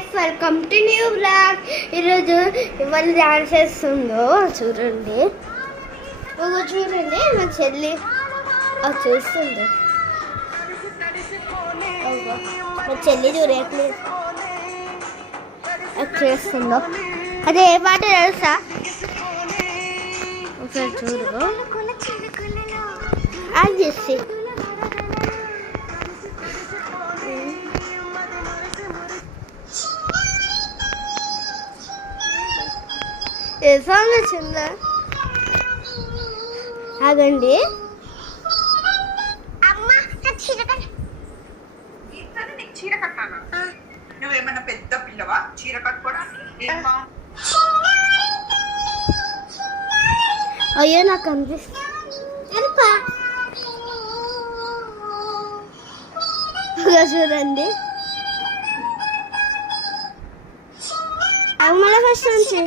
Guys welcome to new blog. ఈరోజు ఇవాళ dance చేస్తుందో చూడండి. చూడండి మా చెల్లి చూస్తుంది. మా చెల్లి చూడట్లేదు చేస్తుందో. అదే ఏ పాట తెలుసా? ఒకసారి చూడు. అది చేసి ఏ సాంగ్ వచ్చిందా? ఆగండి. చీర కట్టాలా? నువ్వేమన్నా పెద్ద పిల్లవా చీర కట్టుకోవడానికి? అయ్యో నాకు అనిపిస్తుంది. చూడండి మళ్ళీ ఫస్ట్ నుంచి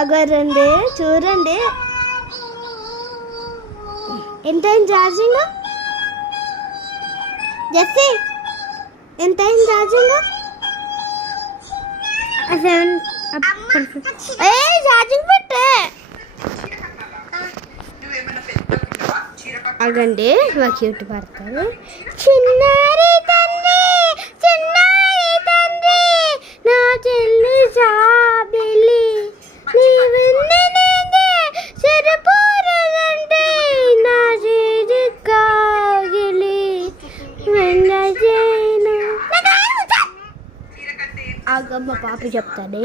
అగరండి చూడండి ఎంత అయింది ఛార్జింగ్? జెస్సీ ఎంత అయింది ఛార్జింగ్? ఛార్జింగ్ పెట్టే. అగండి మా క్యూట్ పడతారు. చిన్నారి తండ్రి చిన్నారి తండ్రి నా చెల్లి జాబిలి నీవెన్నెందే సరిపోరదంటే నా చేతి కాగిలి వెన్నజేను. ఆగమ్మ పాప చెప్తానే.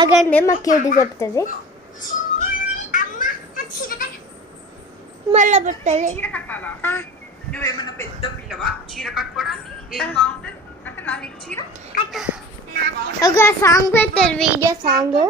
ఆగండి మా క్యూటీ చెప్తుంది. మళ్ళా పెట్టాలి. నువ్వేమన్నా పెద్ద పిల్లవా చీర కట్టుకోవడానికి? ఏం బాగుంటుంది అంటే నా నీకు చీర ఒక సాంగ్ పెట్టారు, వీడియో సాంగ్.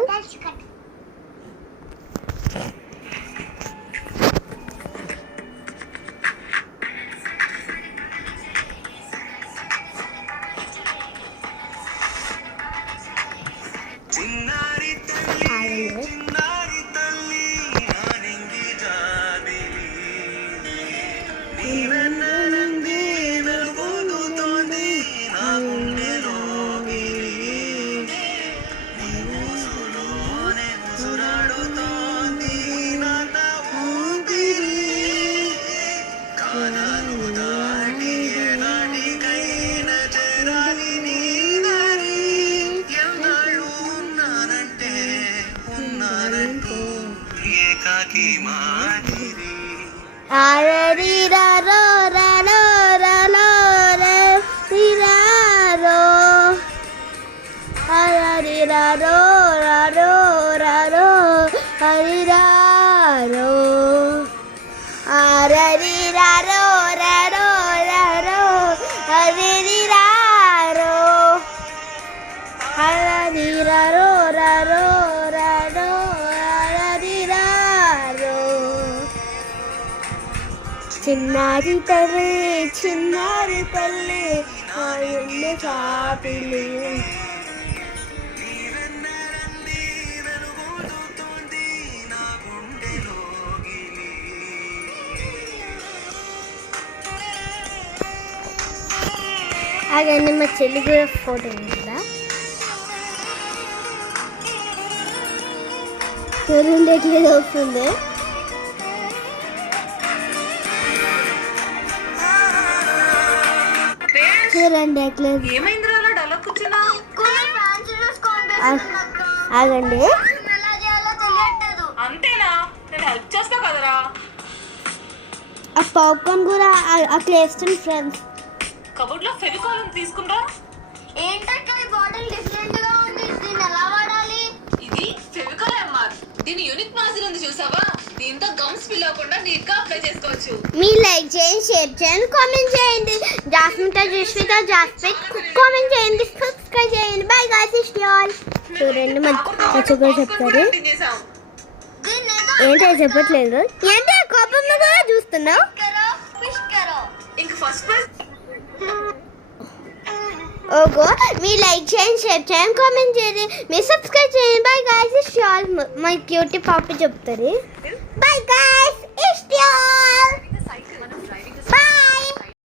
చిన్నారి తల్లి చిన్నారి తల్లి చాపిలి. అదండి మా చెల్లి కూడా ఫోటో ఉందా చూడండి ఎట్లా వస్తుంది. చూడండి ఎట్లా. ఆగండి. ఆ పాప్కార్న్ కూడా అట్లా వేస్తుంది ఫ్రెండ్స్. కబోర్డ్ లో ఫెవికాల్ తీసుకుంటా. ఏంటంటే ఈ బాటిల్ డిఫరెంట్ గా ఉంది, దీన్ని ఎలా వాడాలి? ఇది ఫెవికాల్ ఎంఆర్. దీని యూనిక్ నాజిల్ ఉంది చూసావా? దీంతో గమ్స్ ఫిల్ అవ్వకుండా నీట్ గా అప్లై చేసుకోవచ్చు. మీ లైక్ చేయండి, షేర్ చేయండి, కామెంట్ చేయండి. జాస్మిన్ జస్విత జాస్మిన్ కామెంట్ చేయండి, సబ్స్క్రైబ్ చేయండి. By guys all. చూడండి మంచిగా చెప్తారు. ఏంటో చెప్పట్లేదు. ఏంటో కోపంలో కూడా చూస్తున్నావు. ఇంక ఫస్ట్ ఓగో మీ లైక్ చేయండి, షేర్ చేయండి, కామెంట్ చేయండి, మీ సబ్స్క్రైబ్ చేయండి. By guys. మై క్యూటీ పాప చెప్తారు. By guys.